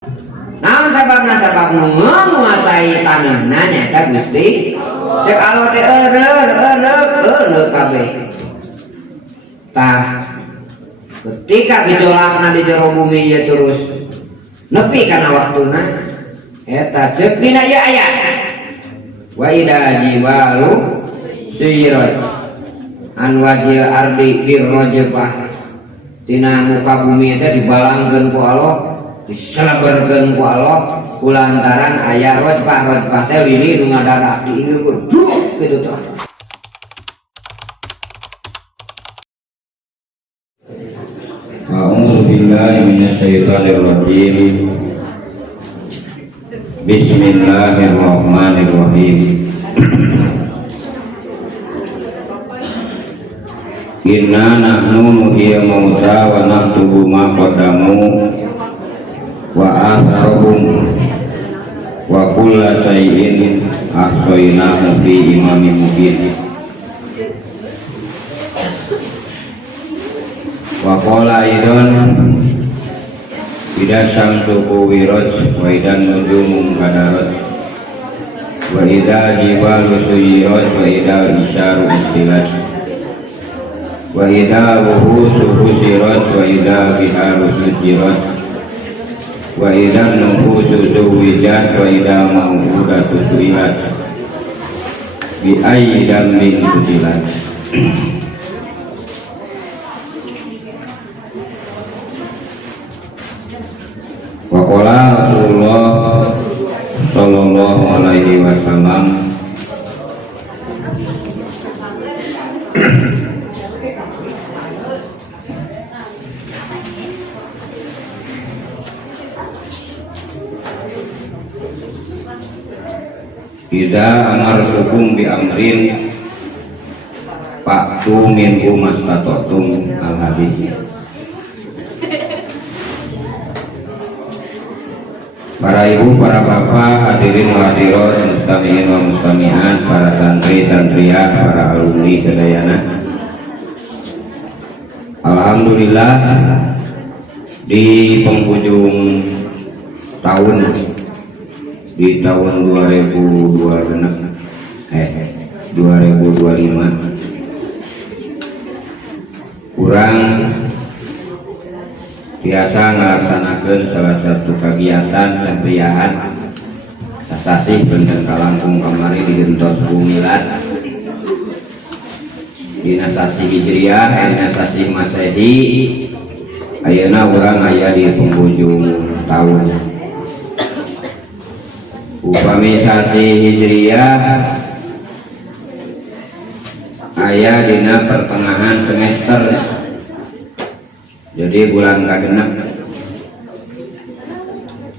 Naon sababna sabab menguasai tanahna nyaeta Gusti cek Allah teh eureuk kabeh. Tah ketika gejolakna di jero bumi ieu terus nepi kana waktuna eta ceuk dina ieu ayat wa idza jibalu suyirat an wajil ardi dirrajfah tina muka bumi teh dibalangkeun ku Allah diseleberkeun ku Allah kulantaran aya rajfah teh lili nu ngadaraki ieu kudu kitu teh. A'udzu billahi minasyaitonir rajim. Bismillahirrahmanirrahim. Inna nahnu nuhyil mauta wa naktubu ma qaddamu wa atharuhum wa kulla syai'in ahsaynahu fi imamin mubin. Wa qala aidan idza syamsu kuwirat wa idan nujumu kadarat wa idza jibalu suyirat wa idza isyaru istilat wa idza wuhusu husirat wa idza biharu sujirat wa idza nufusu zuwijat wa idza mau'udatu su'ilat bi ayyi dambin qutilat. Wa qala Rasulullah sallallahu alaihi wasallam idza amartukum bi amrin fa'tu minhu mastata'tum al-hadis. Para ibu, para bapak, hadirin wa hadirat, mustami'in wa mustami'at, para santri santriah, para alumni Sedayana. Alhamdulillah di penghujung tahun di tahun 2025 kurang biasa melaksanakan salah satu kegiatan santriahan sasasih benten kalangkung kamari di gentos milad di nasasi hijriah nasasi masehi ayeuna urang aya di penghujung tahun upami sasi hijriah aya dina pertengahan semester. Jadi bulan kagenep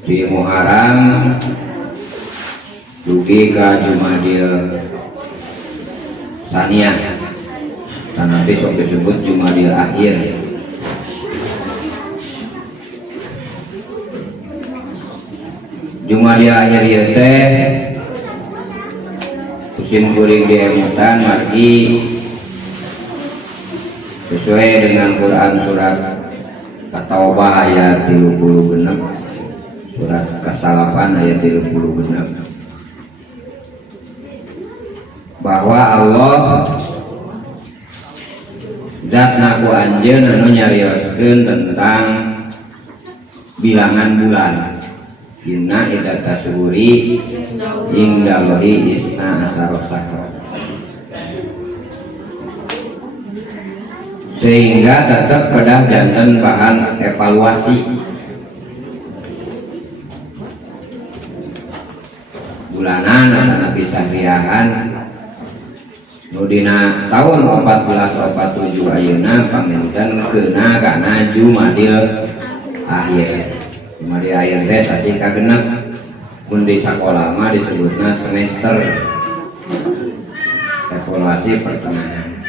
di Muharram dugi ka Jumadil Tsaniyah karena besok disebut Jumadil Akhir. Jumadil Akhir ieu teh musim kuring di emutan margi sesuai dengan Quran surat At-Taubah ayat 36, surat Kasalapan ayat 36, bahwa Allah zat naku anjeun anu nyarioskeun tentang bilangan bulan. Inna idata syuhuri indallahi isna asara syahra. Sehingga tetap pada jantan bahan evaluasi bulanan atau nabi sahriahan nudina tahun 1447 ayeuna paminten kena kana Jumadil Akhir. Jumadil Akhir teh sasi kagenep mun di sakola mah disebutna semester evaluasi pertengahan.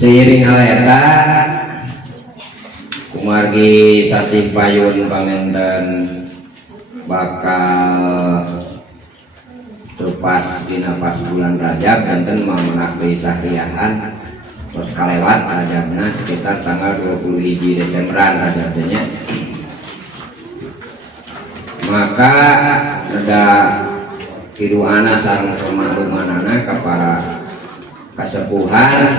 Seiring hal eta kumargi sasih payun pamenten bakal tepas dina pas bulan Rajab danten mamunakri sahriahan terus kalewat Rajabna sekitar tanggal 21 Desemberan Rajabnya maka ada kiruana sareng pemaklumanana kepada kasepuhan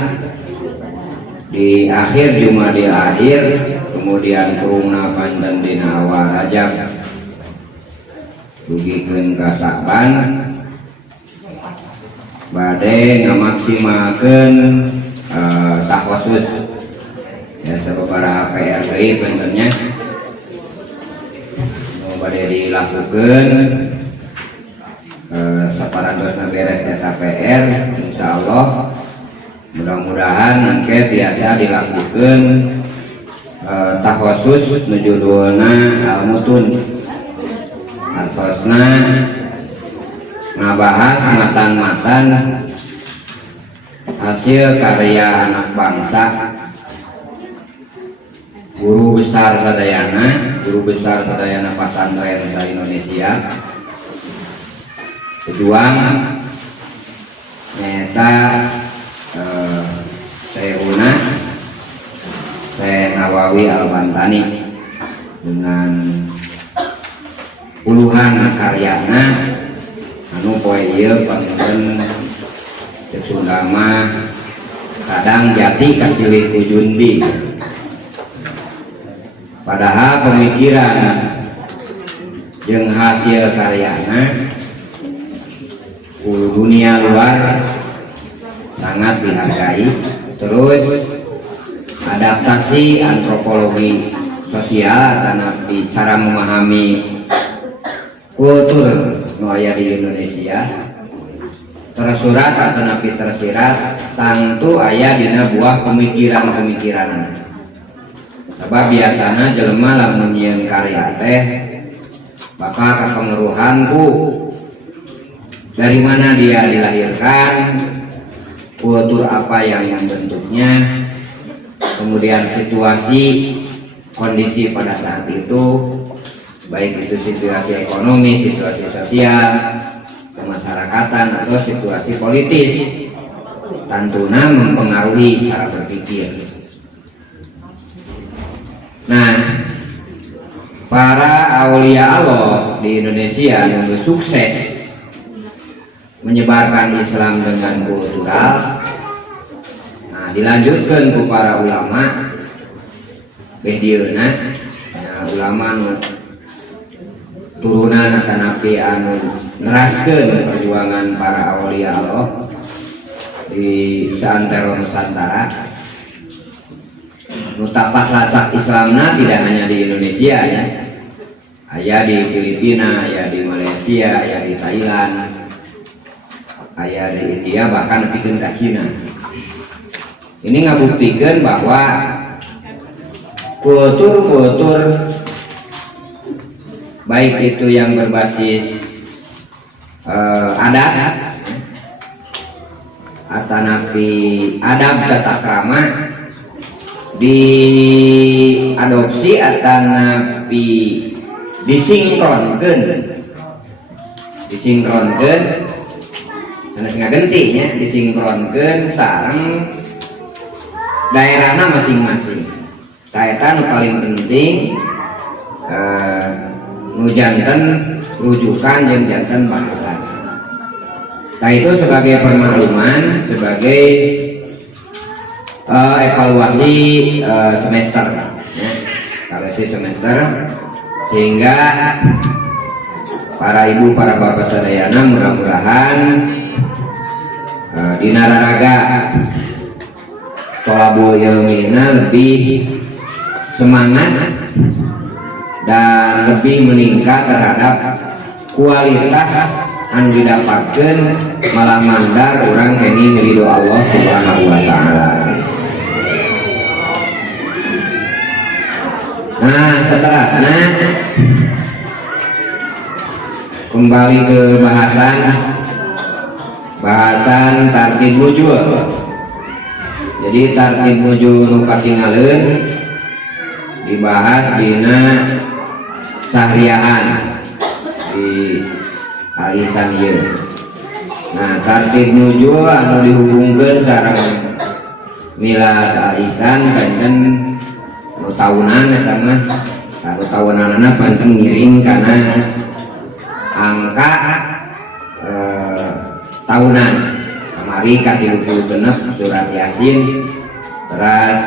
di akhir Jumadil akhir, kemudian kurungna panten dina awal Rajab dugikeun ka Sa'ban bade ngamaksimalkeun takhusus ya sababaraha PR deui pentennya nu bade dilakukeun saparantosna beres eta PR insyaallah mudah-mudahan engke biasa dilakukan takhusus nujudulna al-mutun artosna ngabahas matan-matan hasil karya anak bangsa guru besar sadayana pasantren di Indonesia pejuang nyata Syekhuna Syekh Nawawi Al-Bantani dengan puluhan karyana anu poe ieu panten cek Sunda mah kadang jati kasilih kujundi padahal pemikiran jeung hasil karyana dunia luar sangat dihargai. Terus adaptasi antropologi sosial karena cara memahami kultur nu aya di Indonesia tersurat atau napi tersirat tentu aya dina buah pemikiran-pemikiran. Sebab biasanya jelema lamun nyieun karya teh bakal kapengaruhan ku dari mana dia dilahirkan, kultur apa yang membentuknya, kemudian situasi kondisi pada saat itu, baik itu situasi ekonomi, situasi sosial, kemasyarakatan atau situasi politis, tentunya mempengaruhi cara berpikir. Nah, para aulia Allah di Indonesia yang sukses menyebarkan Islam dengan kultural. Nah, dilanjutkan ke para ulama behdieuna ulama turunan akan napi anu neraskeun perjuangan para aulia Allah di seantero Nusantara. Mutapak lacak Islamna tidak hanya di Indonesia ya, aya di Filipina, aya di Malaysia, aya di Thailand, aya di India, bahkan pikeun ka Cina. Ini ngabuktikan bahwa kultur-kultur baik itu yang berbasis adat atau napi adab tata krama diadopsi atau napi disinkronkeun sanes ngagentinya disinkronkeun sareng daerahna masing-masing. Eta nu paling penting nu janten rujukan jeung janten bangsa. Nah itu sebagai permakluman, sebagai evaluasi semester ya, evaluasi semester, sehingga para ibu, para bapak sadayana mudah-mudahan dina raraga tolabul ilmina lebih semangat dan lebih meningkat terhadap kualitas anu didapatkan malah mandar orang kini ridho Allah Subhanahu wa ta'ala. Nah seterusnya kembali ke bahasan tartib nujul. Jadi tartib nujul nu katingaleuan dibahas dina sahriaan di alisan ieu. Nah tartib nujul anu dihubungkeun sareng milad alisan kanten tahunan eta mah tahu-tahunanna panten ngiring kana angka tahunan kamari ka 36 surat Yasin terus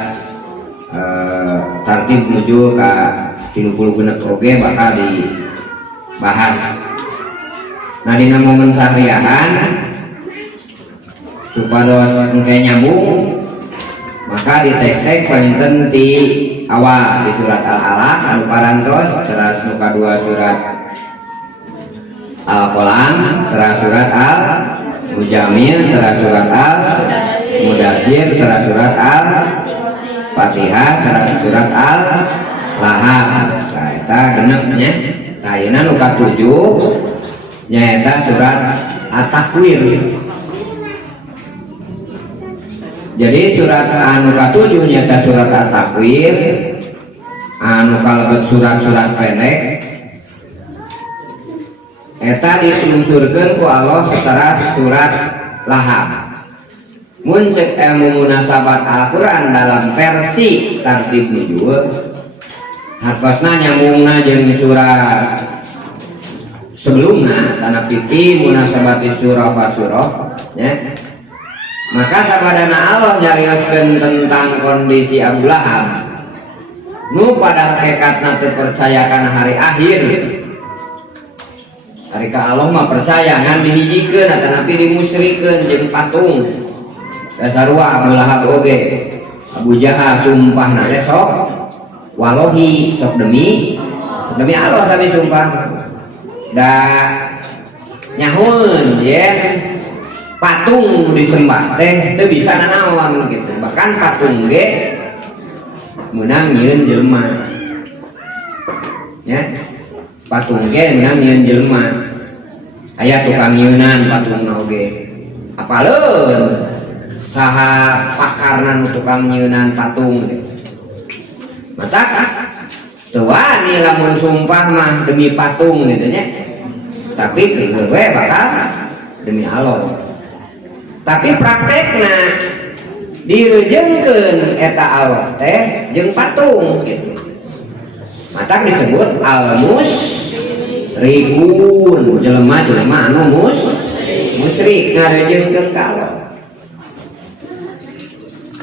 tartib menuju ka 36 oge bakal dibahas. Nah dina momen sahriahan supados engke nyambung maka ditek-tek palinten di awal di surat Al-Alaq anu parantos terus muka 2 surat Al-Qalam terus surat Al-Mujamil terus surat Al-Mudassir terus surat Al-Fatihah terus surat Al-Lahab. Nah eta genep nya. Nah ayeuna nu ka 7 nyaeta surat At-Takwir. Jadi surat anu ka-7 nyata surat At-Takwir, anu kalebet surat-surat pendek eta diunsurkeun ku Allah setelah surat Lahab. Mun cek ilmu munasabat Al-Qur'an dalam versi tartib nuzul hartosna nyambungna jeung surat sebelumna tanah piti munasabati surah fasurah ya. Maka sabadana Allah nyarioskeun tentang kondisi Abu Lahab nu pada hakikatna teu percaya kana hari akhir. Hari ka Allah mah percaya ngan dihijikeun atanapi dimusyrikeun jeung patung. Dasarua Abu Lahab oge. Abu Jahal sumpahna teh sok wallahi sok demi Allah tapi sumpah. Da nyahun ya patung disembah teh teu bisa nanaon gitu. Bahkan patung ge meunang nyieun jelema. Ya. Patung ge meunang nyieun jelema. Aya tukang nyieunnan patungna oge. Apaleun saha pakarna nu tukang nyieunnan patung gitu. Matak teu wani lamun sumpah mah demi patung gitu nya. Tapi keur we bakal demi Allah. Tapi praktekna direujengkeun eta Allah teh jeung patung gitu. Mata disebut al-musyrikun, jelema-jelema anu musyrik ngareujengkeun ka Allah.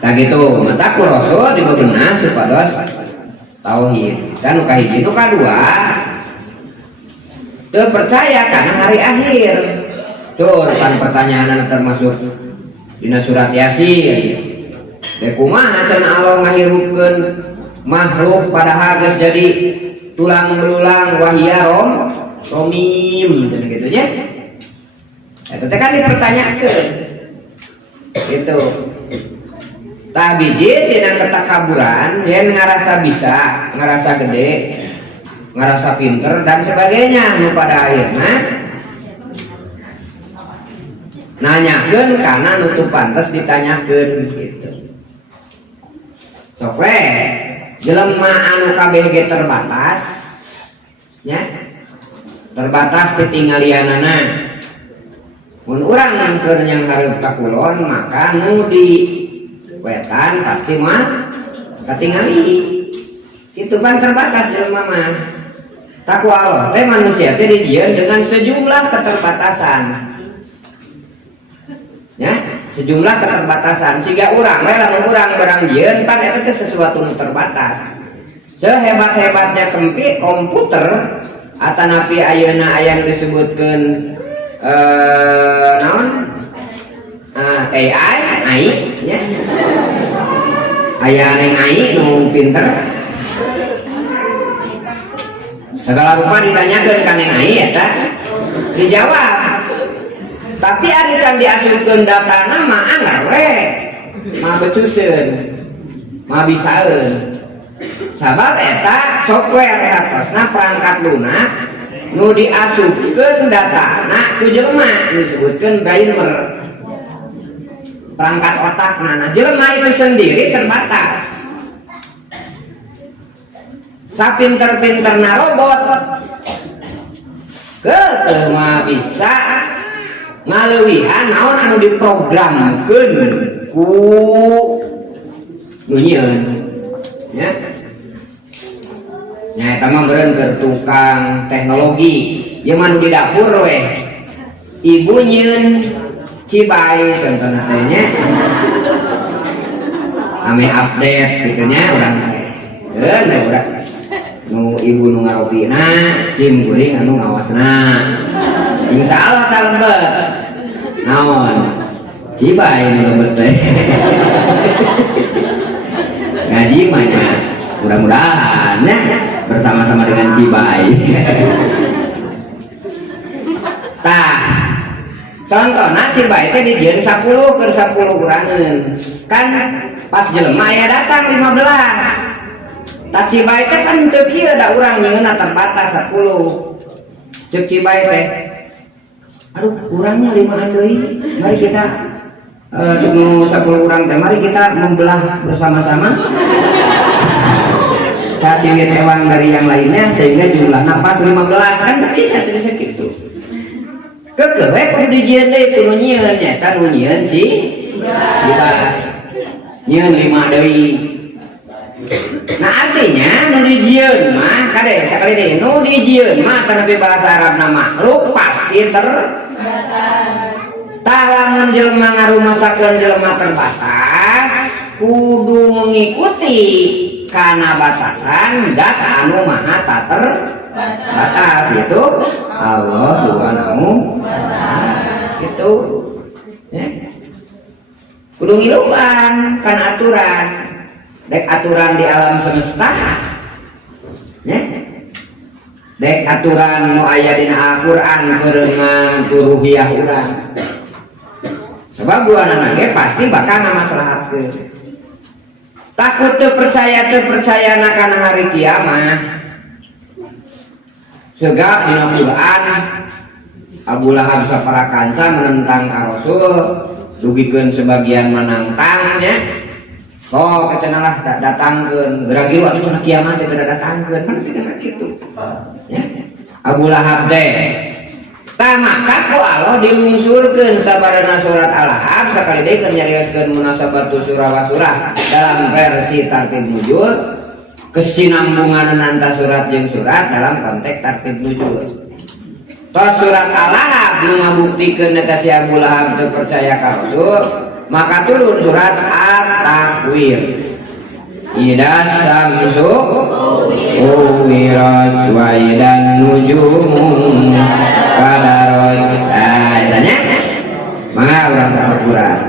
Tah gitu, mata ku Rasul dibeunah supados tauhid. Dan nu kahiji nu kadua teu percaya kana hari akhir. Tuh kan pertanyaan termasuk dina surat Yasin. Teh kumaha cenah Allah ngahirupkeun makhluk padahal geus jadi tulang belulang wahia romim dan gitu nya. Eta teh kan dipertanyakeun. Gitu. Tah biji dina ketakaburan yen ngarasa bisa, ngarasa gede, ngarasa pinter dan sebagainya nu pada akhirna nanyakeun kana nu teu pantes ditanyakeun gitu. Sok we jelema anu kabeh ge terbatas nya. Terbatas ketinggalianana. Mun urang keur nyang hareup ka kulon maka nu di wetan pasti mah katingali. Itu kan terbatas jelema mah. Takwa Allah teh manusia teh dijieun dengan sejumlah keterbatasan. Ya, sejumlah keterbatasan. Siga urang we lamun urang barang jieun pan eta teh sesuatu nu terbatas. Sehebat-hebatnya komputer atanapi ayeuna aya disebutkeun naon? AI ya. Aya neng AI nu pinter. Segala rupa ditanyakeun ka neng AI eta dijawab. Tapi ari kan diasupkeun datana mah anggar we. Mah becuseun. Mah bisaeun. Sabab eta software atosna perangkat lunak nu diasupkeun datana ku jelema disebutkeun brainer. Perangkat otakna. Nah, jelema itu sendiri terbatas. Sapinter-pinterna robot keuteuh mah bisa ngaleuwihan naon anu diprogramkeun ku nu nyieun ya. nya eta mah meureun keur tukang teknologi ieu mah nu di dapur we ibu nyieun cibai contohna teh nya ame update gitu nya urang teh urang nu ibu nu ngarobina sim kuring anu ngawasna insyaallah tambah naon cibai nu lembut teh ngaji mah nya mudah-mudahan ya bersama-sama dengan cibai tah contohna cibai teh dijieun 10 ke 10 urangeun kan pas jelema aya datang 15 tak cibai teh kan teu kieu da urang nyeunna terbatas 10 ceuk cibai teh aduh urangnya 5 deui mari kita nu 10 urang teh mari kita membelah bersama-sama saat ciwit ewang dari yang lainnya sehingga jumlahnya pas 15 kan tak bisa terus gitu kekewe kudu dijieun deui kudu nyieun nya can nu nyieun cibai nyieun 5 deui. Nah artinya nu dijieun mah kade sakali deui nu dijieun mah tapi bahasa Arabna makhluk pasti terbatas. Tah lamun jelema ngarumasakeun jelema terbatas kudu mengikuti kana batasan dat anu maha tak terbatas itu Allah Subhanahu wa taala gitu ya. Kudu ngiluan kana aturan dek aturan di alam semesta ya dek aturan nu aya dina Al-Qur'an berenang turuhiyah urang sebab buana ge pasti bakal ngamaslahatkeun takut teu percaya kana hari kiamat segap dina Quran Abu Lahab saparakanca menentang Rasul dugikeun sebagian menantangnya kok kecenah tak datangkeun geragi waktu cenah kiamat teh kada datangkeun kan kitu ya Abu Lahab teh tah maka ku Allah dilungsurkeun sabarana surat Al-Ahzab sakali deui keur nyarioskeun munasabatu surah wa surah dalam versi tartib nuzul kesinambungan antara surat jeung surat dalam konteks tartib nuzul. Tos surat Al-Ahzab nu ngabuktikeun eta si Abu Lahab teu percaya ka Rasul maka turun surat At-Takwir Ida samsu uwirat wa idan nujum kadaroj tanya mangga urang Al-Qur'an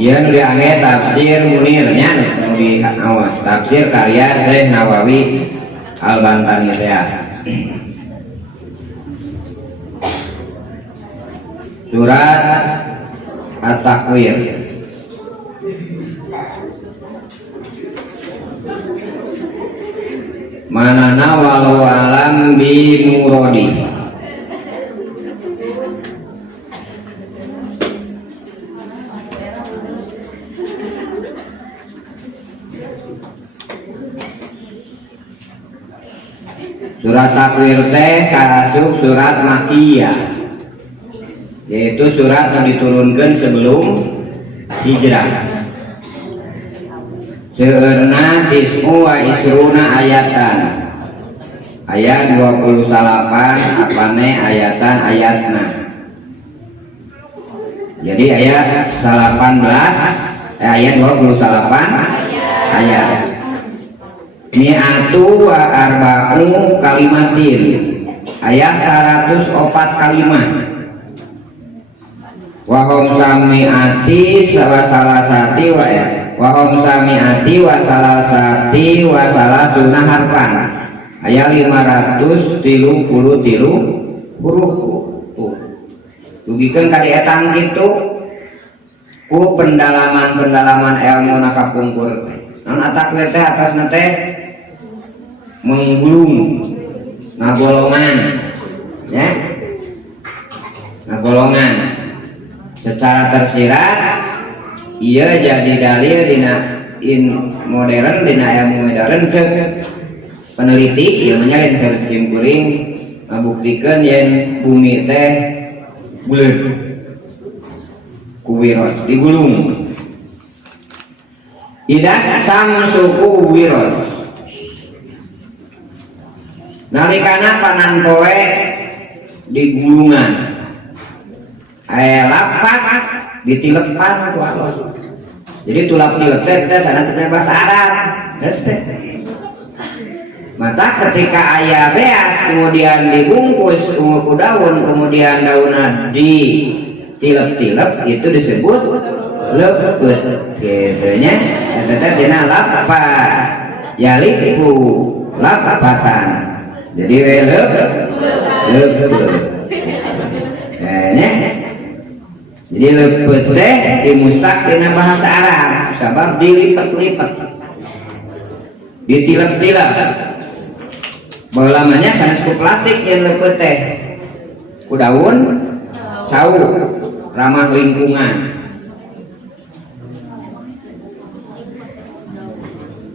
Iya nu diangge tafsir Munirnya nu di awas tafsir karya Syekh Nawawi Al-Bantani teh. Surat At-Takwir manana walau alam bi muradi Surat Takwir teh kasuk surat Makkiyah yaitu surat yang diturunkan sebelum hijrah. Seueurna tis'u wa isruna ayatan ayat 28 apane ayatan ayatna jadi ayat 18 ayat 28 ayat mi'atu wa arba'u kalimatin ayat 104 kalimat wahum sami'ati wa salasati wahum sami'ati wa salasati wa salasuna harfan ayat 533 huruf dugikeun ka dietang kitu ku pendalaman ilmu nakapungkur non At-Takwir teh atasna teh menggulung ngagolongan ya ngagolongan secara tersirat ia jadi dalil dina modern dina ilmu modern cek peneliti ieu nya lain saeusim kuring ngabuktikeun yen bumi teh buleud ku wirot digulung. Idas samsuku wirot nalikana panan poe digulungan aya lapak ditilepan ku Allah. Jadi tulap tilep teh sana teh bahasa Arab. Geus teh. Mata ketika aya beas kemudian dibungkus ku daun kemudian daunna ditilep-tilep itu disebut lepet. Kitu nya eta teh dina lapa yaliku lapatan. Jadi lepet. Nya jadi lepet teh dimustaq dina bahasa Arab sabab dilipet-lipet ditilep-tilep beulamanya sanes ku plastik yang lepet teh ku daun cau ramah lingkungan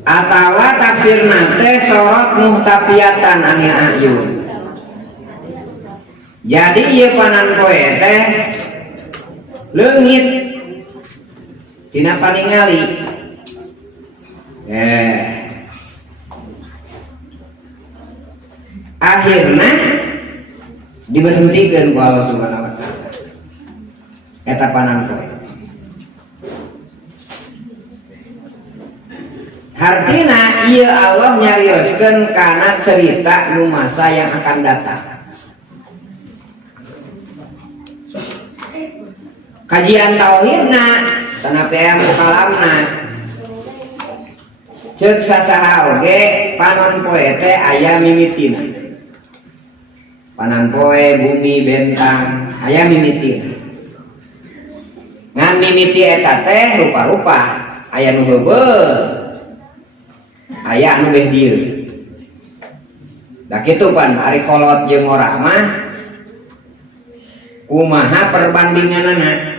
atawa tafsirna teh sorot muhtafiatan ani ayun. Jadi ieu panan poe teh leungit tina paningali akhirna diberhentikeun ku Allah Subhanahu wa taala eta panan poe. Hartina ieu Allah nyarioskeun kana cerita nu masa yang akan datang. Kajian tauhidna tanapi kalamna ceuk sasaha oge panon poe teh aya mimitina. Panan poe bumi bentang aya mimitina. Ngan mimiti eta teh rupa-rupa aya nu heubeul aya anu beh dieu. Da kitu pan ari kolot jeung ora mah kumaha perbandinganana.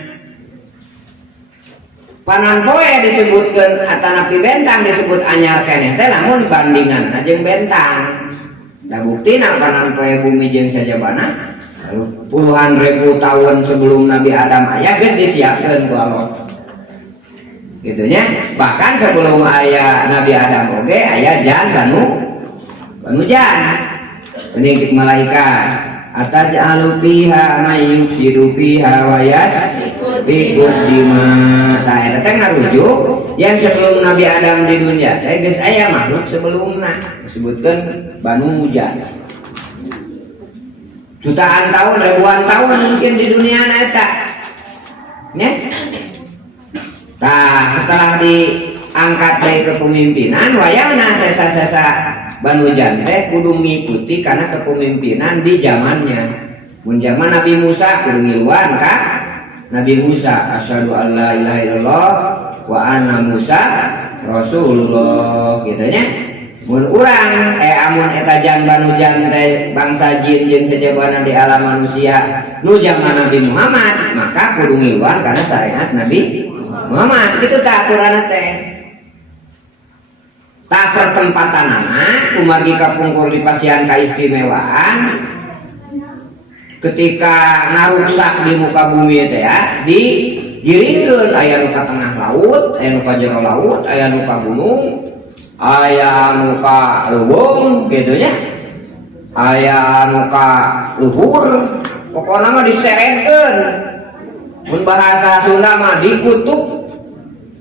Panan poe disebutkeun atanapi bentang disebut anyar keneh teh lamun bandinganna jeung bentang. Da buktina panan poe bumi jeung sajabana puluhan ribu tahun sebelum Nabi Adam aya geus disiapkeun ku Allah. Gitu nya. Bahkan sebelum aya Nabi Adam oge aya jan banu jan. Penikik malaikat ataj'alu fiha may yufsidu fiha wa yasfiku dima. Tah eta teh ngarujuk yang sebelum Nabi Adam di dunia teh geus aya makhluk sebelumna disebutkeun Banu Jan. Jutaan tahun, ribuan tahun mungkin di dunia eta. Nya. Tah setelah diangkat dari kepemimpinan wayahna sesa-sesa Banu Jan teh kudu ngikuti karena kepemimpinan di zamannya. Mun zaman Nabi Musa kudu ngiluan ka Nabi Musa asyhadu an la ilaha illallah wa anna Musa Rasulullah gitu nya. Mun urang amun eta jan Banu Jan teh bangsa jin jeung sajabana di alam manusia nu zaman Nabi Muhammad maka kudu ngiluan karena syariat Nabi Muhammad. Kitu tah aturanna teh. Tak pertempatan anak kumargi kapungkur di pasian keistimewaan ketika naruksak di muka bumi teh ya digiringkeun aya nu ka tengah laut, aya nu ka jero laut, aya nu ka gunung, aya nu ka leuweung kitu nya. Aya nu ka luhur, pokona mah diseretkeun. Mun bahasa Sunda mah dikutuk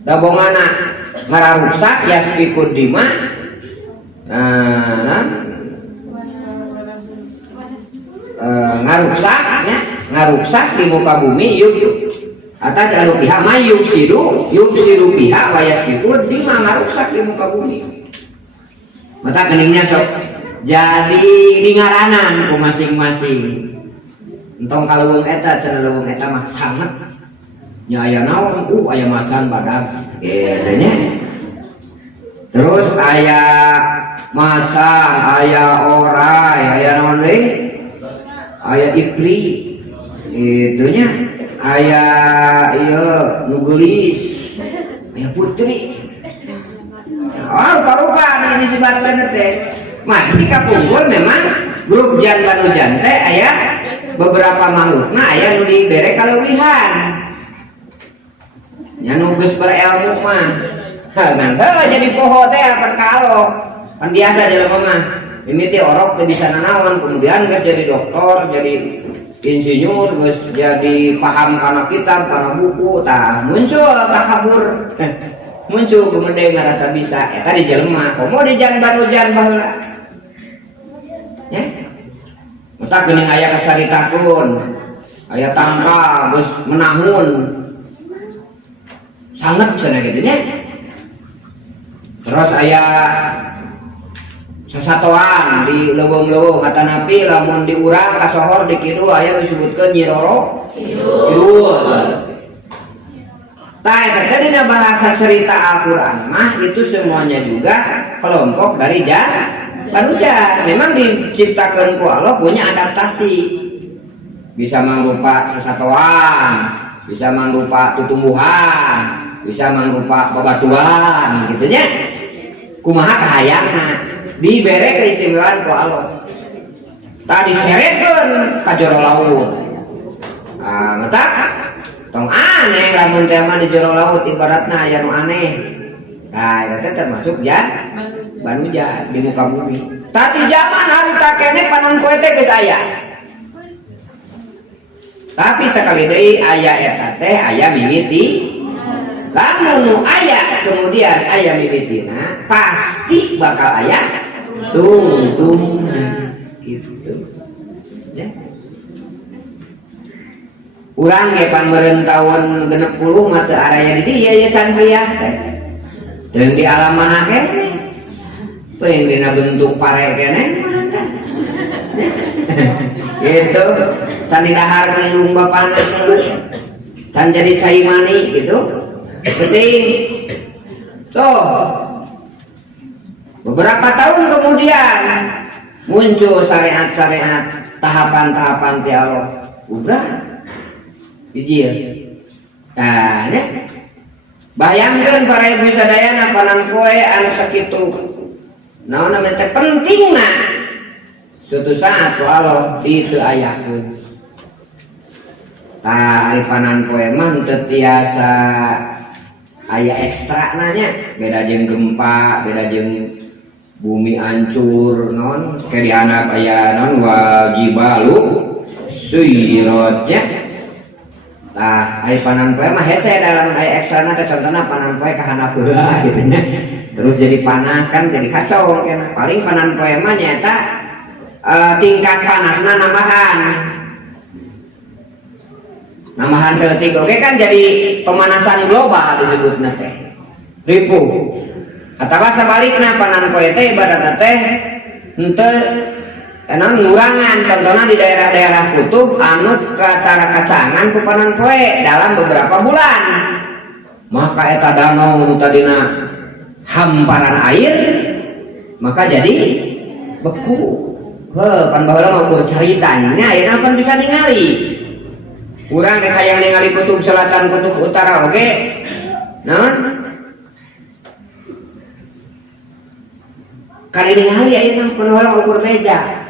dabongana ngararuksak yasfikud dima. Ngaruksak di muka bumi yuk atau jalu pihak mayuk sidu pihak wayasfikud dima ngaruksak di muka bumi. Mata keningnya sok jadi dingaranan ku masing-masing. Entong kaleuweung eta cenah leuweung eta mah sanget nya aya naon aya macan badag kitu nya. Terus aya macan, aya orai, aya naon deui? Aya ikri. Kitu nya. Aya ieu nu geulis, aya putri. Oh, rupa-rupa ini disebutkan teh. Mah di kapungkur memang grup jan banu jan teh aya beberapa makhlukna aya nu dibere kaluwihan. Nya nu geus berilmu mah. Ngan jadi poho teh akan kalo. Kan biasa jelema mah. Mimiti orok teh bisa nanaon, kemudian geus jadi dokter, jadi insinyur, geus jadi paham kana kitab, kana buku, tah muncul takabur. Muncul kemudian ngerasa bisa eta di jelema komo di jan banu jan baheula nya mata geuning aya kacaritakeun aya tangka geus menahun sanget cenah kitu nya terus aya sasatoan di leuweung-leuweung kata napi lamun diurang kasohor di kidu aya disebutkeun Nyi Roro Kidul. Nah, tadi bahasa cerita Al-Quran mah itu semuanya juga kelompok dari jan banu jan. Memang diciptakan ku Allah punya adaptasi, bisa mangrupa sesatuan, bisa mangrupa tutumbuhan, bisa mangrupa babatuan, gitunya. Kumaha kahayangna dibere keistimewaan ku Allah. Tadi seretkeun ka jero laut. Ah, mata tong aneh lamun teh mah di jero laut ibaratna aya nu aneh. Nah, eta termasuk jan banu jan di muka bumi. Tati zaman harita kene panon poe teh geus aya. Tapi sekali deui aya eta teh aya mimiti. Lamun nu aya kemudian aya mimitina, pasti bakal aya tung gitu. Ya. Urang ge pan meureun taun 60 mah teu araya di dieu yayasan Riyah teh. Teu di alam mana kene. Teu dina bentuk pare kene. Gitu. Can didahar ngiung bapana can jadi cai mani gitu. Penting. Tuh. Beberapa tahun kemudian muncul syariat-syariat, tahapan-tahapan ti Allah. Udah hiji. Nah, ya. Bayangkeun para ibu sadayana panan poe anu sakitu. Naon namanya teh pentingna suatu saat ku Allah ditu ayakeun. Tah ari panan poe mah teu tiasa aya ekstra nanya, beda jeung gempa, beda jeung bumi hancur non kayak di anak aya non wajibalu suyirat ya. Nah, ari panan poe mah hese dalam aya ekstrana teh contohna panan poe kahana heula gitu nya. Terus jadi panas kan jadi kacau kena. Paling panan poe mah nyaeta tingkat panasna nambahan. Nambahan seletik oke kan jadi pemanasan global disebutna teh. Ripu. Atawa sabalikna panan poe teh ibaratna teh henteu enak ngurangan contohnya di daerah-daerah kutub anu katara kacangan ku panan poe dalam beberapa bulan maka eta danau tadina hamparan air maka jadi beku pan baheula mah bercaritanya ayeuna pan bisa ningali urang rek hayang ningali kutub selatan kutub utara oke naon kali ningali ayeuna pan baheula ukur meja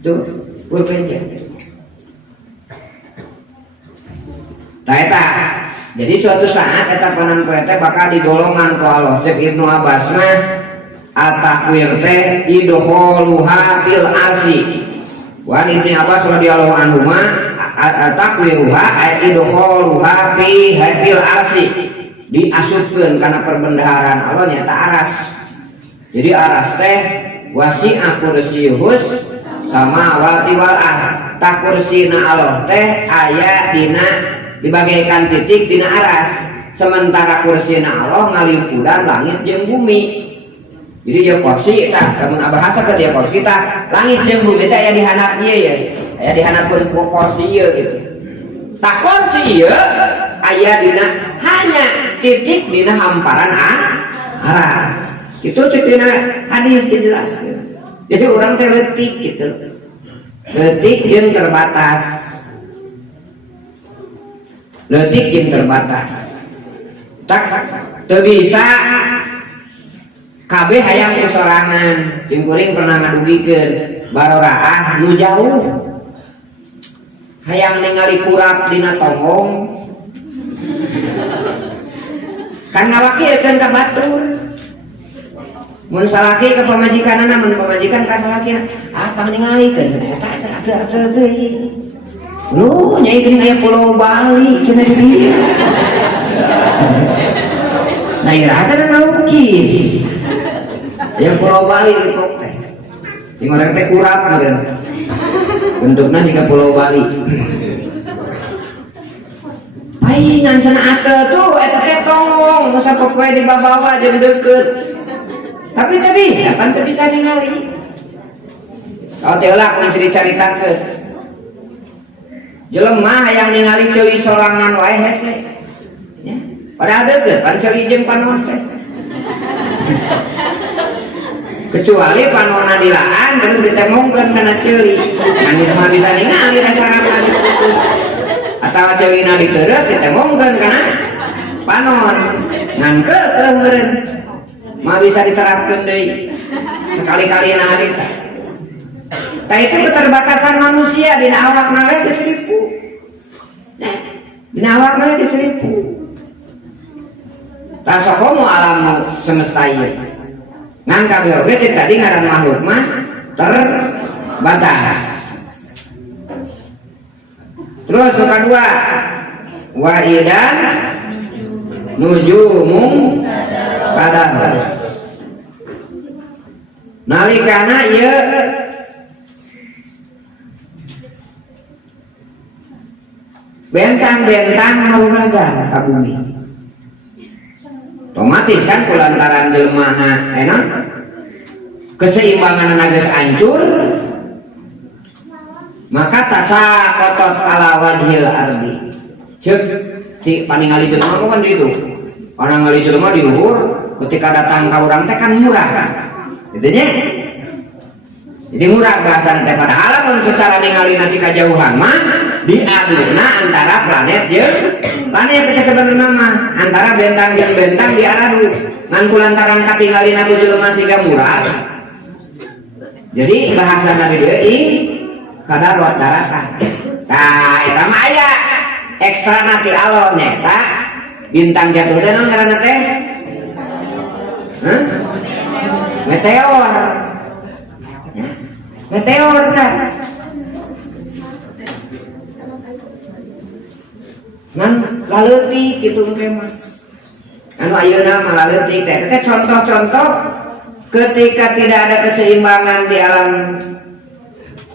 tuh, berbeda. Taeta. Jadi suatu saat eta panan poe teh bakal digolongan ku Allah. Cek Ibnu Abbas mah atakwir teh idkholuha fil arsi. Wa Ibnu Abbas radhiyallahu anhu mah atakwiruha ay idkholuha fi fil arsi. Diasupkeun kana perbendaharaan Allah nya ta aras. Jadi aras teh wasi'a kursiyus sama wati wal ar tak kursina Allah teh aya dina dibagaikan titik dina aras sementara kursina Allah ngalimpudan langit jeung bumi jadi dia kursi tah lamun bahasa ke dia kursi tah langit jeung bumi teh aya di handap ieu ya aya di handapkeun kursi ieu gitu tak kursi ieu aya dina hanya titik dina hamparan aras itu cek dina hadis dijelaskeun. Jadi orang teh letik gitu, letik yang terbatas, letik yang terbatas, tak bisa kabeh hayang sorangan. Cing kuring pernah ngadugikeun baroraah nu jauh hayang ningali kurap dina tonggong kan ngawakilkeun ka batur. Mun salaki ke pamajikanana, mun pamajikan ka salaki apa ningalikeun cenah eta ada deui. Lu nyai geuning aya Pulau Bali cenah dieu. Nah ira teh ngalukis. Aya Pulau Bali di pok teh. Sing urang teh kurap meureun. Bentukna juga Pulau Bali. Paingan cenah atuh tuh eta teh tongong, geus sapopoe dibawa jeung deukeut. Tapi teu bisa, pan teu bisa ningali. Oh teh heula kudu dicaritakeun. Jelema hayang ningali ceuli sorangan wae hese. Ya. Padahal deukeut pan ceuli jeung panon teh. Kecuali panonna dilaan terus ditemongkeun kana ceuli. Manis mah bisa ningali dasarna disebutkeun. Atawa ceulina diteureut ditemongkeun kana panon. Ngan keukeuh meureun. Mah bisa diterapkeun deui. Sekali-kalina harita. Tah itu keterbatasan manusia dina awakna we geus seribu. Nah, dina awakna geus seribu. Tah sakomo alam semesta ieu. Ngan kabeh oge cek tadi ngaran makhluk mah terbatas. Terus yang kedua, wa idan nujumum qadar. Nalikana ieu bentang-bentang maulagan ka bumi. Otomatis kan kulantaran jelemaha enak keseimbangan geus hancur, maka tasa kotot kala wajhil ardi. Ceuk ti paningali jelema kan gitu. Orang ngali jelema di luhur ketika datang ka urang teh kan murah kan. Gitu nya. Jadi murah bahasan teh pada alam secara ningali nanti kajauhan mah diaduna antara planet jeung planet teh sebenarnya mah antara bentang jeung bentang diaradu ngan kulantaran katinggalina ku jelema siga murah. Jadi bahasa Nabi deui kadar wa tarakan. Tah eta mah aya ekstra nanti Allah nyata bintang jatuh teh naon ngaranna teh? Meteor. Meteor kan. Ngan laleutik kitu engke mah. Anu ayeuna mah laleutik teh contoh-contoh ketika tidak ada keseimbangan di alam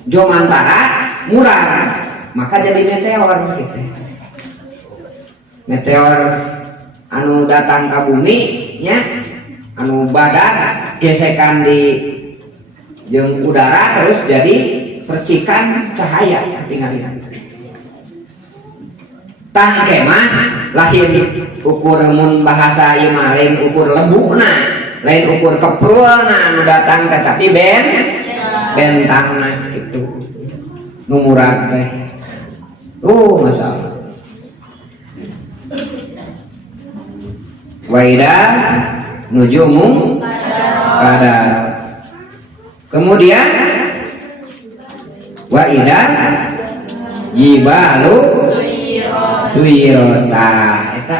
Jomantara murah, maka jadi meteor gitu. Meteor anu datang ke bumi nya anu badak gesekan di jeung udara terus jadi percikan cahaya tinggalin. Tah kemah lahir ukur mun bahasa ieu mah lain ukur lebuna, lain ukur keprulna anu datang tetapi bentangna itu nu murah teh. Masalah. Waida nujumu pada. Kemudian waida jibalu suyirota eta.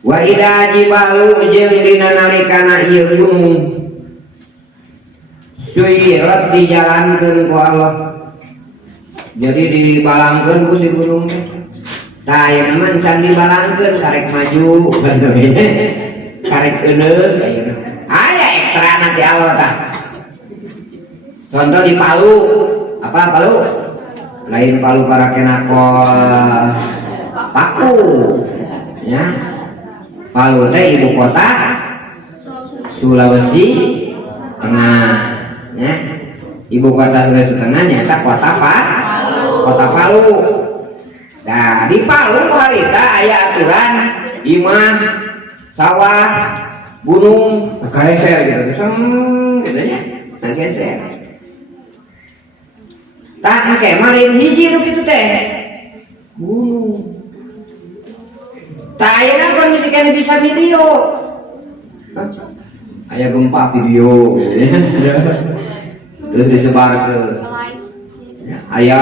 Waida jibalu jeung dina nalikana ieu gunung suyirot dijalankeun ku Allah. Jadi dibalangkeun ku si gunung teh. Tah aya mah can dibalangkeun karek maju karek euneun ayeuna. Aya ekstra nanti Allah tah. Contoh di Palu, apa Palu? Lain Palu Parakenakol Paku. Ya. Palu teh ibu kota Sulawesi Tengah. Ya. Ibu kota Sulawesi Tengah nyata kota Kota Palu. Nah di Palu harita aya aturan imah sawah gunung geser gitu gitu ya geser. Tak engke marin hiji nu kitu teh gunung. Tak ayeuna kondisi kana bisa video. aya gempa video terus disebar ke aya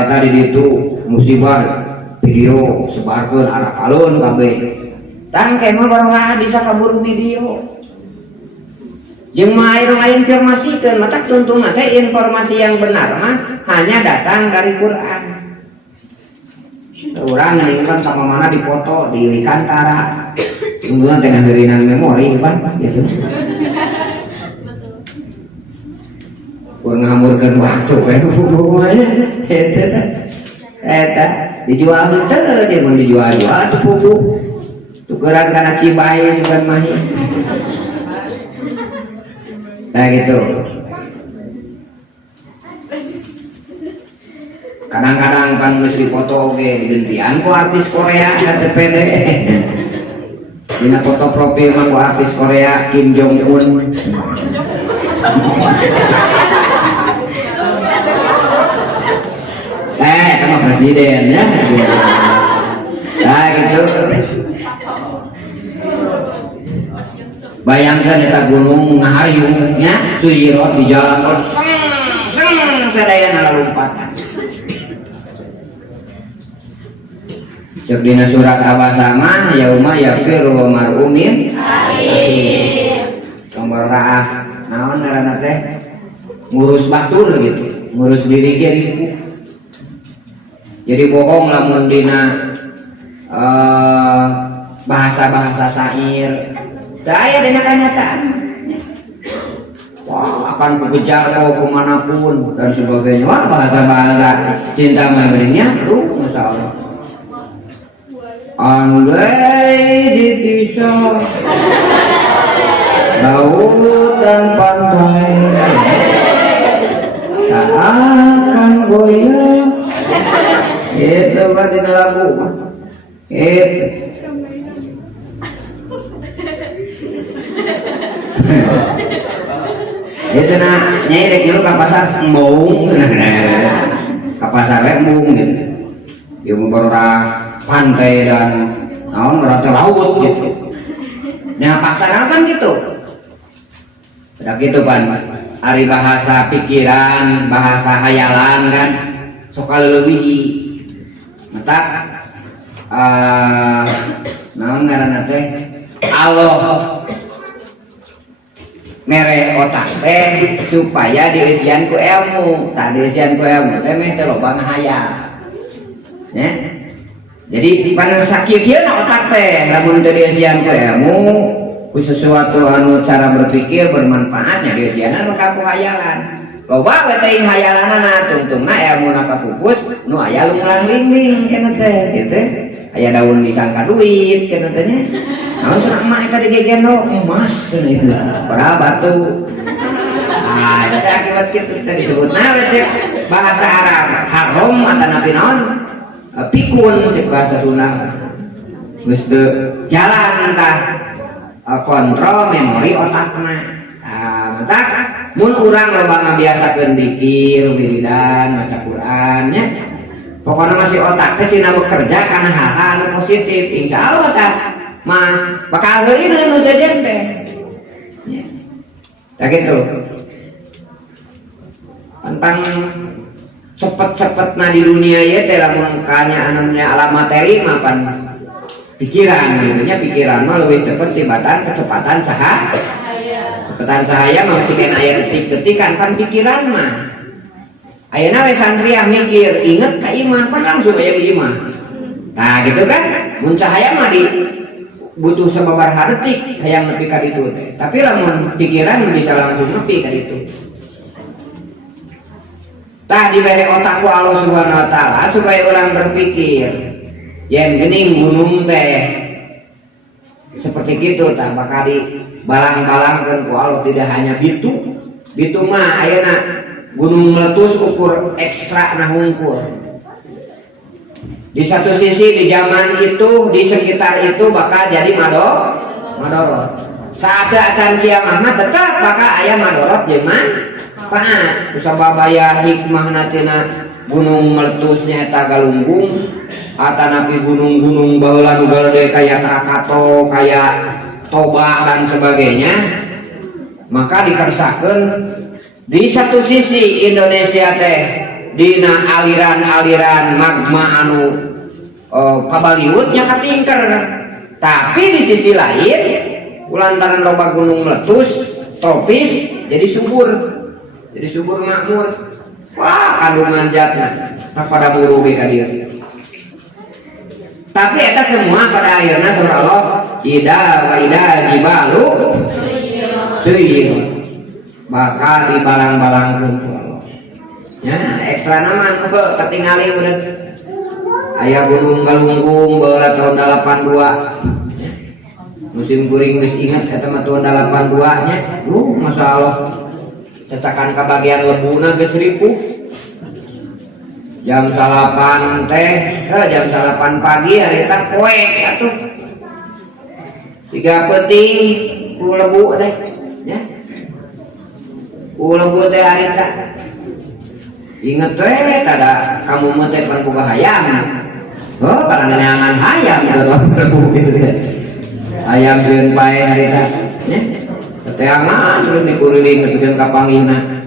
eta di ditu musibah video sebarkeun arah alun kabeh tangke mah barulah bisa kaburu video jeung mah lain informasikan mata tuntuna teh informasi yang benar mah hanya datang dari Quran. Urang ngeuningkeun sama mana dipoto di Kantara. Tungguan teh ngaheureunang memori pan gitu. Urang ngamurkeun waktu we bubunya eta dijual teh dia mun dijual atuh bubu. Tukeran kana Cibae juga mah. Nah gitu. Kadang-kadang kan geus dipoto ge digentian ku artis Korea KTPD. Dina foto profil mah ku artis Korea Kim Jong Un. Sama presiden ya. Nah gitu. Bayangkan eta gunung ngahariungnya Suyirot di jalan tol sadayana lompatan. Cek dina surat Abasa yauma yafiru mar'umin kamaraah naon ngaranna teh ngurus batur gitu, ngurus diri ge ribu. Jadi bohong lamun dina bahasa-bahasa syair. Saya dengan kenyataan. Wah, akan kukejar kau kemanapun dan sebagainya. Wah, bahasa-bahasa cinta memberinya, masya Allah. Andai dipisah lautan pantai tak akan goyah. Itu berarti lagu. Itu. Itu na nyai rek dulu ka pasar embung, ka pasar rek embung gitu. Dia memperorah pantai dan naon merasa laut gitu. Nah fakta kan gitu. Sudah gitu kan. Ari bahasa pikiran, bahasa hayalan kan, sok kaleuwih. Mata naon ngaranna teh Allah mere otak teh supaya diisian ku ilmu, tak diisian ku ilmu teh meh teh loba ngahayal. Ya. Jadi pada sakieu otak teh lamun teu diisian ku ilmu ku sesuatu anu cara berpikir bermanfaatnya diisian anu ka hayalan. Loba we teh hayalanana tungtungna ilmuna kapupus nu aya lunglang lingling keneh teh gitu. Aya daun disangka duit keneh teh nya. Namun sana emak eta digegendong emas padahal batu. Ah, eta akibat kitu kita disebut cek bahasa Arab haram atau nabi naon pikun cek bahasa Sunda. Geus teu jalan tah kontrol memori otakna. Ah, mata mun urang loba ngabiasakeun zikir, wiridan, maca Quran nya. Pokoknya masih otak teh sina bekerja kana hal-hal anu positif insyaallah tah mah bakal geureun nu sejen teh. Ya. Tak gitu. Tentang cepet-cepetna di dunia ya teh lamun kanya anamnya alam materi mah pan pikiran gitu nya pikiran mah leuwih cepet tibatan kecepatan cahaya. Kecepatan cahaya mah masih kena aya detik-detikan pan pikiran mah. Ayeuna we santriah mikir inget ka imah pan langsung aya di imah. Nah gitu kan mun cahaya mah di butuh sababaraha detik hayang nepi ka ditu teh. Tapi lamun pikiran bisa langsung nepi ka ditu. Tah dibere otak ku Allah Subhanahu wa taala supaya orang berpikir yen geuning gunung teh seperti kitu tah bakal dibalang-balangkeun ku Allah tidak hanya bitu. Bitu mah ayeuna gunung meletus ukur ekstra nah hungkul. Di satu sisi di zaman itu di sekitar itu bakal jadi madorot. Saat akan kiamat mah tetap bakal aya madorot jeung manfaat. Kusababaya hikmah tina gunung meletusnya eta galunggung atanapi gunung-gunung baheula nu gede kaya Krakatau, kaya Toba dan sebagainya. maka dikersakeun di satu sisi Indonesia teh dina aliran-aliran magma anu kabaliutnya katingker, tapi di sisi lain lantaran loba gunung meletus tropis jadi subur makmur. Wah, kandungan jatna pada buru ka dieu. Tapi eta semua pada akhirnya surah Allah ida jibalu suyir bakal dibalang-balangkeun ku Allah. Ya, ekstra nama nu ketingali udah aya gunung Galunggung baheula tahun 82. Musim kuring geus inget eta mah tahun 82 nya. Masya Allah. Cacakan ke bagian lebuna geus ripuh. Jam 8 jam 8 pagi harita poek atuh. 3 peuting ku lebu teh, ya. Ku lebu teh harita. Inget teh kada kamu mah teh pan boga hayam. Oh, pada neangan hayam lebu gitu ya. Hayam sieun pae harita, ya. Teangan terus dikuriling nepikeun ka panggihna.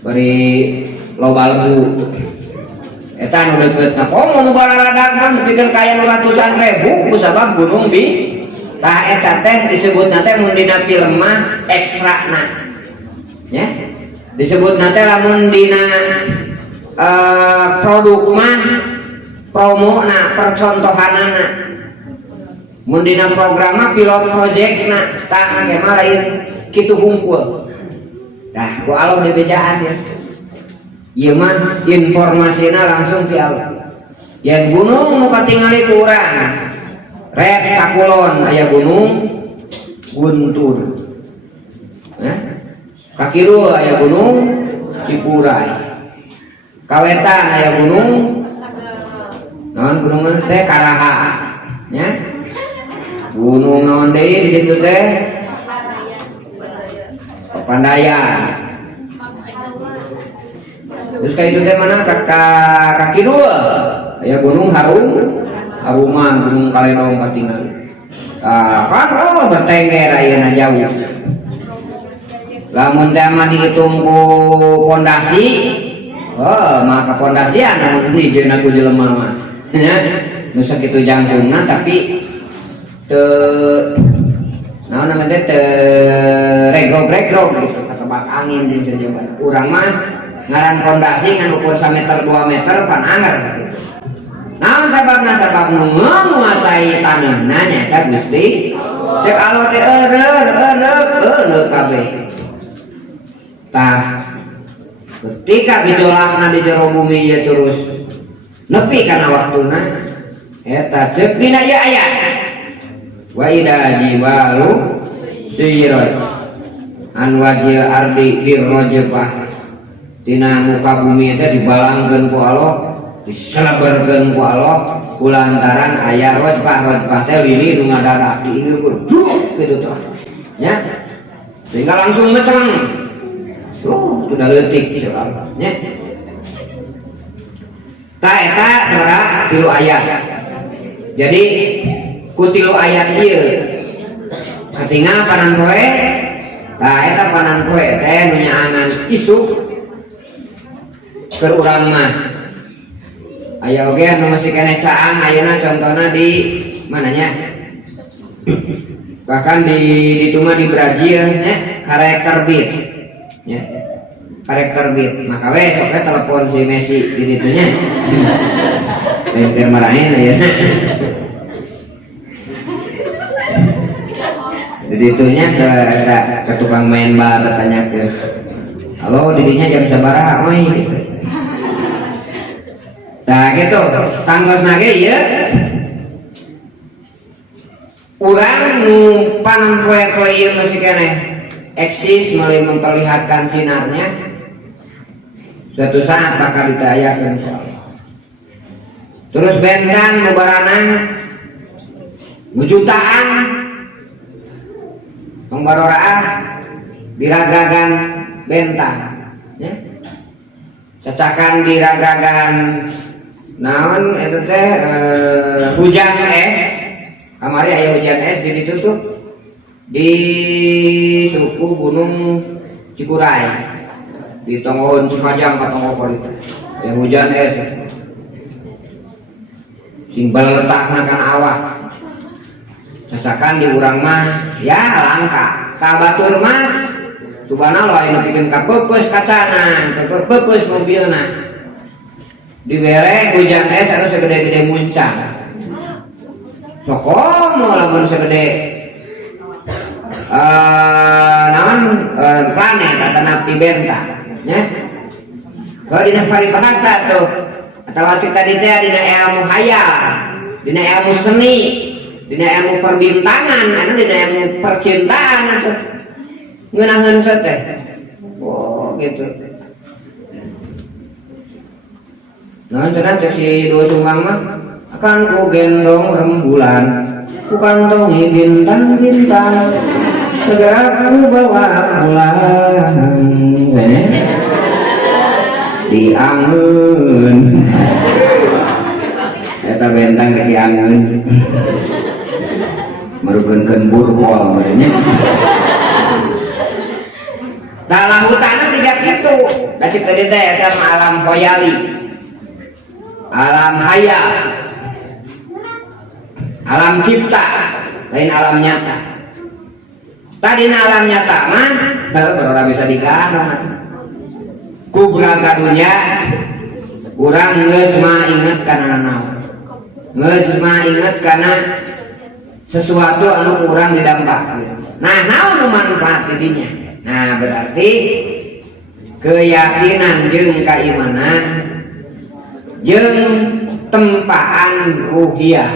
Bari loba lebu. Eta anu deukeutna komo nu bararadag mah nepikeun ka aya ratusan ribu kusabab gunung di tah eta teh disebutna teh mun dina film mah ekstrana. Ya. Disebutna teh lamun dina produk mah promona percontohanana. Mun dina program mah pilot projectna tah ge mah lain kitu hungkul. Tah ku Allah dibejaan ya. Ieu mah informasina langsung ti Allah. Yang gunung nu katingali ku urang rek kakulon aya gunung Guntur. Kakiru aya gunung Cipurai. Kawetan aya gunung naon gunung teh Karaha. Ya. Gunung naon deui di ditu teh? Papandayan. Terus ka itu teh mana kaki dua aya gunung Haruman gunung Kalenong katingali. Kan bertengger ayeuna jauh. Lamun teh mah dihitung ku pondasi, maka pondasian namun dijieuna ku jelema mah. Nu sakitu jangkungna tapi naon namanya teh regrog-regrog gitu ketebak angin jeung sajaban. Urang mah ngaran pondasi ngan ukur 1 meter 2 meter pan anger gitu. Naon sabab menguasai tanahna nya ka Gusti. Cek Allah teh eureuk kabeh. Tah ketika gejolakna di jero bumi ieu terus nepi kana waktuna eta ceuk dina ieu ayat. Wa idza jibalu suyirat an wajil ardi dirrajfah. Tina muka bumi itu dibalangkeun ku Allah, diseleberkeun ku Allah, kulantaran aya rojpah teh lili nu ngadadak di ieu kudu kitu tuh. Ya. Sehingga langsung ngeceng. Sudah leutik Allah, nya. Ta eta saudara tilu ayat. Jadi ku tilu ayat ieu katingal panan poe. Tah eta panan poe teh nu nyaanan isu keur urang mah aya oge anu masih keneh caang ayeuna contohna di mananya bahkan di mah di Brazil karek terbit ya karek terbit maka we sok telepon si Messi di ditu nya teh marahin ayeuna di ditu nya ke tukang main bar tanya ke halo didinya jam sabaraha oi gitu. Nah gitu, tanggalna ge ieu urang nu panan poe-poe ieu masih keneh eksis melalui memperlihatkan sinarnya suatu saat bakal ditayakeun ku Allah. Terus bentan nu baranang nu jutaan pengbaroraah diragragan bentang ya. Cacakan diragragan naon eta teh hujan es kamari aya hujan es di ditu tuh di suku Gunung Cikuray di Tonggohon Cikajang ka Tonggo itu yang hujan es sing baletakna kana awak cacakan di urang mah ya langka ka batur mah subhanallah anu pikeun ka peupeus kacana peupeus mobilna dibere hujan es anu segede-gede muncang sokomo lamun segede naon planet atau napi benta nya kalau dina paribahasa tuh atau cik tadi teh dina ilmu hayal dina ilmu seni dina ilmu perbintangan anu dina ilmu percintaan atuh ngeunah-ngeunah teh oh gitu. Nah, cenah cek si dua sumbang mah akan ku gendong rembulan, ku kantongi bintang-bintang, segera ku bawa pulang. Diangeun. Eta bentang ke diangeun. Merukeun burpol nya. Tah lahutana siga kitu. Da cik tadi teh eta alam khoyali. Alam hayal, alam cipta, lain alam nyata. Tadi alam nyata mah, baru bisa diganong. Kubra kadunya, kurang geus mah inget kana naon. Geus mah inget kana sesuatu anu kurang didampak. Nah, naon nu manfaat didinya? Nah, berarti keyakinan jeung keimanan jeung tempaan ruhiyah.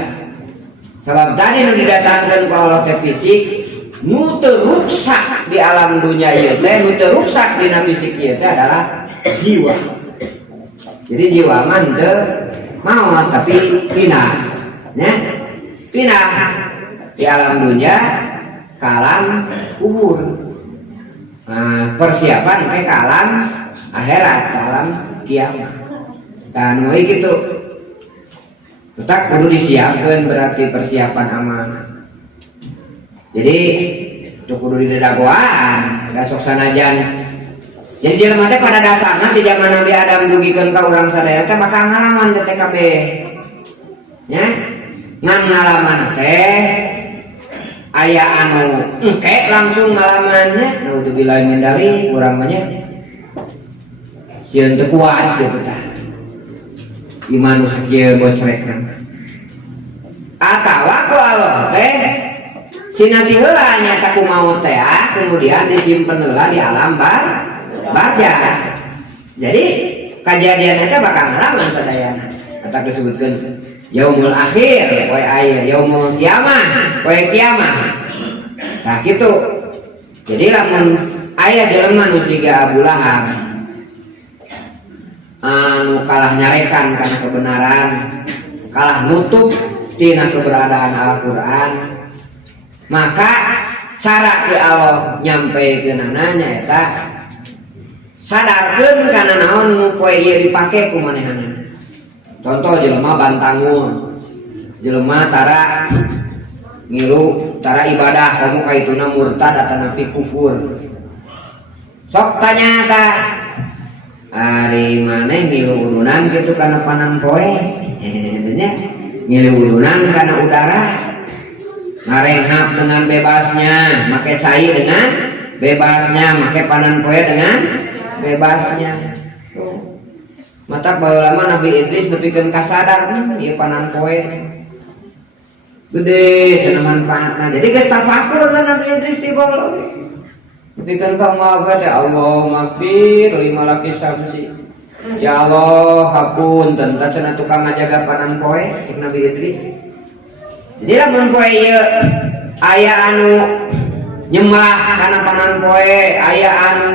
Sebab tadi nu didatangkeun ku Allah teh fisik nu teu ruksak di alam dunia ieu teh nu teu ruksak dina fisik ieu teh adalah jiwa. Jadi jiwa mah teu maot tapi pindah. Nya? Pindah di alam dunia ka alam kubur. Nah, persiapan ke alam akhirat, ke alam kiamat. Dan mulai gitu tetap kudu disiapkan berarti persiapan aman. Jadi itu kudu didagoaan gak sok sanajan. Jadi jelema teh pada dasarna di zaman Nabi Adam dugikeun ka urang sadaya teh bakal ngalaman teh TKB nya ngan ngalaman teh aya anu engke langsung ngalamannya naudzubillah min dzalik urang mah nya sieun teu kuat gitu tah iman sakieu bocrekna atawa ku Allah teh sinati heula nya ku maot teh kemudian disimpen heula di alam barzah. Jadi kejadian eta bakal ngalaman sadayana eta disebutkeun yaumul akhir poe aya yaumul kiamah poe kiamah. Nah kitu. Jadi lamun aya jelema nu siga Abu Lahab anu kalah nyarekan karena kebenaran, kalah nutup tina keberadaan Al-Quran, maka cara ke Allah nyampe ke nananya eta sadarkeun kana naon nu poe ieu dipake ku manehanna. Contoh jelema bantangun, jelema tara ngilu tara ibadah kamu kaituna murtad atau napi kufur. Sok tanya ta ari maneh ngilu ulunan gitu kana panan poe nya ngilu ulunan kana udara ngarenghap dengan bebasnya make cai dengan bebasnya make panan poe dengan bebasnya tuh mata baheula Nabi Idris nepikeun kasadar ieu panan poe gede cenah manfaatna jadi geus tafakur Nabi Idris ti bolo nepikeun ka Allah ya Allah maghfir lima laki samsi ya Allah hapunten tah cenah tukang ngajaga panan poe cek Nabi Idris. Jadi lamun poe ieu aya anu nyembah kana panan poe aya anu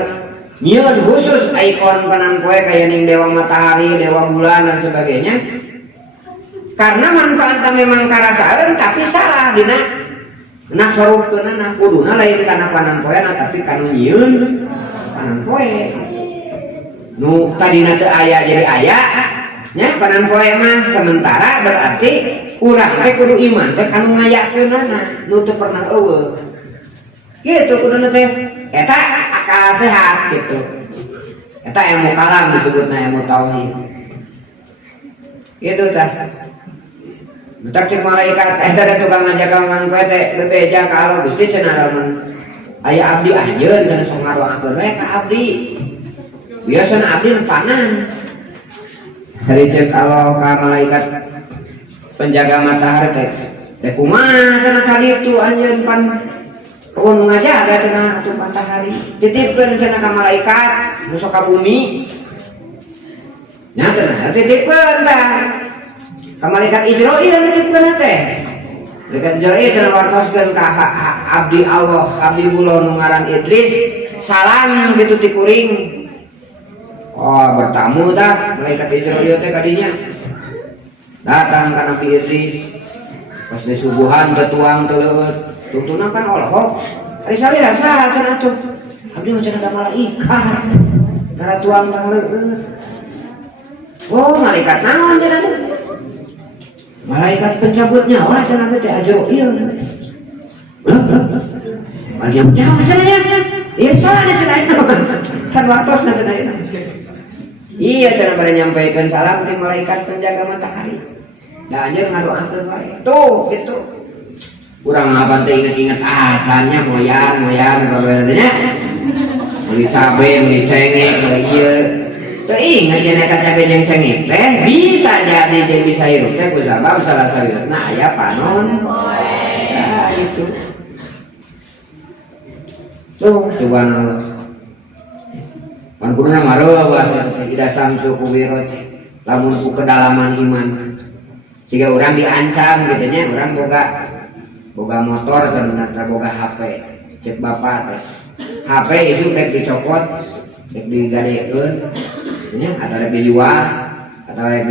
nyieun khusus ikon panan poe kaya ning dewa matahari dewa bulan dan sebagainya karena manfaatnya memang karasaeun tapi salah dina nah sorupkeunna kuduna lain kana panan poena tapi kanu nyieun panan poe nu tadina teu aya jadi aya nya panan poe mah sementara berarti urang teh kudu iman teh kanu ngayakeunana nu teu pernah eueuh gitu kudu teh eta akal sehat gitu. Eta ilmu kalam disebutna ilmu tauhid. Gitu tah. Mentak cek malaikat eta da tukang ngajaga poe teh bebeja ka Allah Gusti cenah lamun aya abdi anjeun cenah sok ngadoakeun we ka abdi. Biasana abdi nempangan. Hari cek Allah ka malaikat penjaga matahari teh kumaha cenah tadi itu anjeun pan pun ngajaga cenah atuh matahari titipkeun cenah ka malaikat nu sok ka bumi nya cenah titipkeun tah ka malaikat Ijroil nitipkeun teh malaikat Ijroil cenah wartoskeun ka abdi Allah abdi kula nu ngaran Idris salam kitu ti kuring. Oh bertamu dah malaikat Ijroil teh kadinya datang ka Nabi Idris pas disubuhan betuang teuleut tuntunan kan olok hari sali rasa cenah atuh abdi mah cenah da malaikat cara tuang tangleut. Oh malaikat naon cenah teh malaikat pencabut nyawa cenah teh Ajroil. Bagian nyawa cenah nya ieu salah cenah cenah kan wartosna cenah ieu. Iya cenah bade nyampaikeun salam ti malaikat penjaga matahari. Da anjeun ngadoakeun wae. Tuh gitu. Kurang apa teh inget-inget acannya moyan babarnya. Beli cabe, beli cengek, beli ieu. Teu inget yen eta cabe jeung cengek teh bisa jadi jeung bisa hirup teh ku sabab salah sariosna aya panon poe. Nah itu. Tuh subhanallah. Pan kuduna marewa bahasa ida samsu kuwirot lamun ku kedalaman iman. Jika orang diancam gitu nya, orang boga motor atau boga HP, cek bapak teh. HP itu rek dicopot, rek digadekeun, nya atau rek dijual, atau rek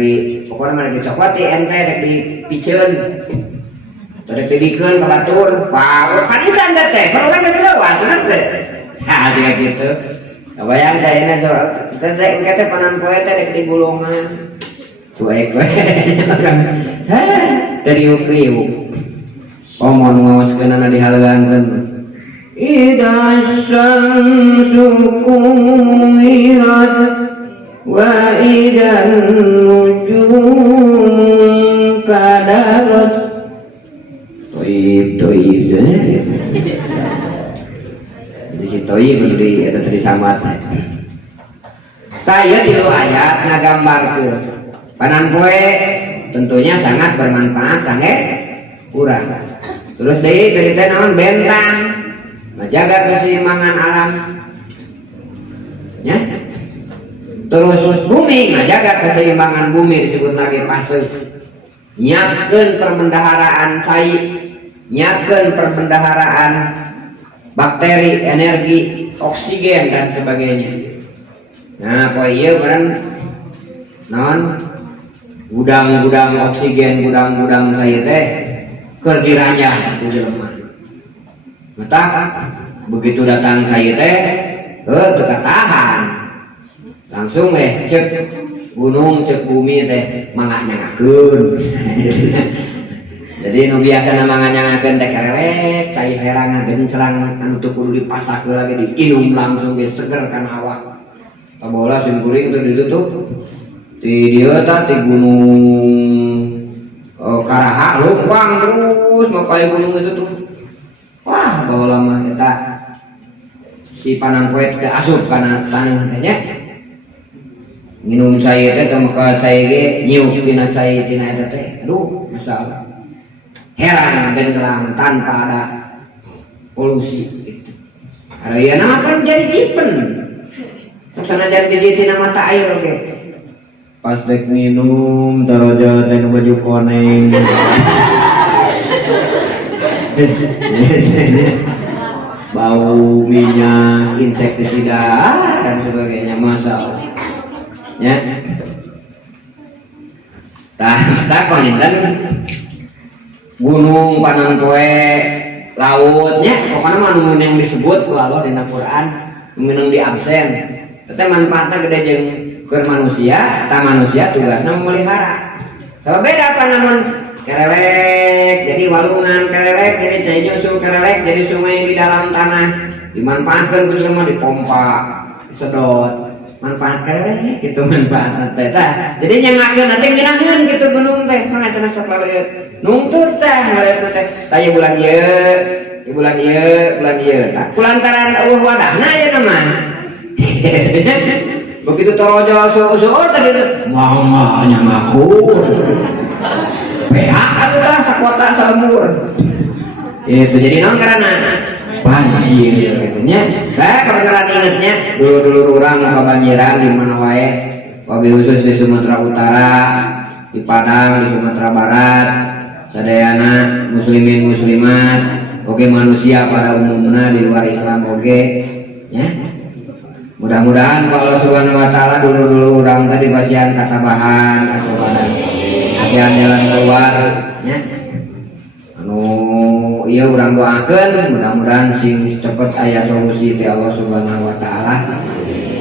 pokoknya mah rek dicopot ti ente rek dipiceun. Atau rek dibikeun ka batur, panikan teh, kalau orang geus leuwas cenah teh. Ha jika gitu. Kabayang da enak soal, kita rek engke teh panan poe teh rek digulungan. Cuek dari ukriu omong ngawaskeun ana dihaleuangkeun ida syamsu kuwirat wa idan nujum kadarat toib jadi si toib di eta tadi samat taya di ayat ngagambarkeun panan poe tentunya sangat bermanfaat sange urang. Terus deui dari teh naon bentang menjaga keseimbangan alam. Ya. Terus bumi menjaga keseimbangan bumi disebut lagi fase. Nyiapkeun perbendaharaan cai, nyiapkeun perbendaharaan bakteri, energi, oksigen dan sebagainya. Nah, poe ieu beureun naon gudang-gudang oksigen, gudang-gudang saya teh keur dirajah ku jelema. Mata begitu datang saya teh teu katahan. Langsung cek gunung, cek bumi teh mangga nyangakeun. Jadi nu biasana mangga nyangakeun teh kerelek, cai herang gencerang anu teu kudu dipasakeun lagi diinum langsung ge seger kana awak. Pabola sim kuring teu ditutup. Di dia tadi gunung Karaha lumpang terus makai gunung itu tuh. Wah bawa lama kita si panan poe tidak asup karena tanah nya minum cai teh teu maka cai ge nyiuk tina cai tina eta teh. Aduh masalah. Heran bencelang tanpa ada polusi gitu. Ada ya nama kan jadi cipen. Sana jadi tina mata air oke. Pas dek minum taroja teh nu baju koneng. Bau minyak insektisida dan sebagainya masalah. Ya. Tak konten gunung panan poe lautnya pokoknya mah nu yang disebut ku Allah dina Quran nu di absen. Teh manfaatna gede jeung keur manusia, ta manusia tugasna memelihara. Sabab beda apa namun kerelek jadi walungan, kerelek jadi cai nyusul, kerelek jadi sungai di dalam tanah, dimanfaatkan ku semua, dipompa, disedot, manfaat kerelek gitu manfaat teh tah. Jadi nyangakeun nanti nginaheun gitu gunung teh, mangacenah sok laleut. Nungtut teh ngaleut teh. Tah ieu bulan ieu, bulan ieu, tah kulantaran eueuh wadahna ieu mah. Begitu torojo suur tadi mangga nyangakeun. Pehak atuh tah sakota salembur. Itu jadi naon karana banjir gitu nya. Saya kebenaran ingetnya dulu urang kebanjiran di mana wae, wabil khusus di Sumatera Utara, di Padang, di Sumatera Barat, sadayana muslimin muslimat, oke manusia pada umumnya di luar Islam oke, ya. Mudah-mudahan kalau Allah Subhanahu Wa Taala dulu urang tadi pasian katabahan, asobahan, pasian jalan keluar, ya. Iya urang doakeun mudah-mudahan sing cepet aya solusi ti Allah Subhanahu Wa Taala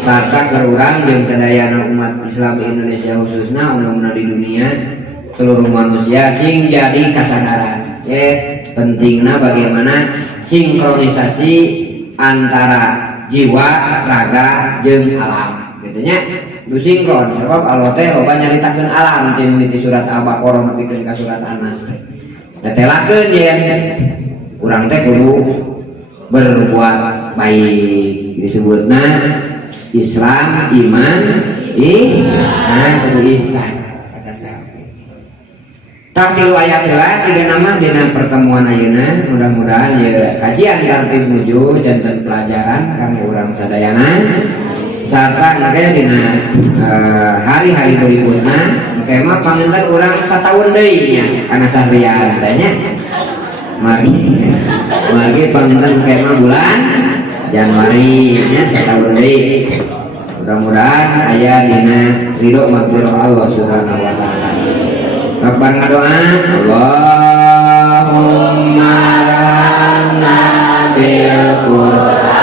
sarta keur urang jeung sadayana umat Islam di Indonesia khususna mudah-mudahan di dunia seluruh manusia sing jadi kasadaran pentingna bagaimana sinkronisasi antara jiwa, raga jeung alam gitu nya nu sinkron sebab Allah teh loba nyaritakeun alam ti surat Al-Baqarah nepikeun ka surat An-Nas. Netelakeun ya, urang teh kudu berbuat baik disebutna Islam, iman, ihsan, kudu ihsan. Tah tilu ayat heula siga nama dina pertemuan ayeuna mudah-mudahan ya kajian tertib nuju janten pelajaran kangge urang sadayana sarta engke dina hari-hari berikutna engke mah panginten urang sataun deui nya kana sahrian teh nya. Mari panginten engke mah bulan Januari nya sataun deui. Mudah-mudahan aya dina ridho maghfirah Allah Subhanahu wa taala. Kapan ngadoa Allahumma lana bil Qur'an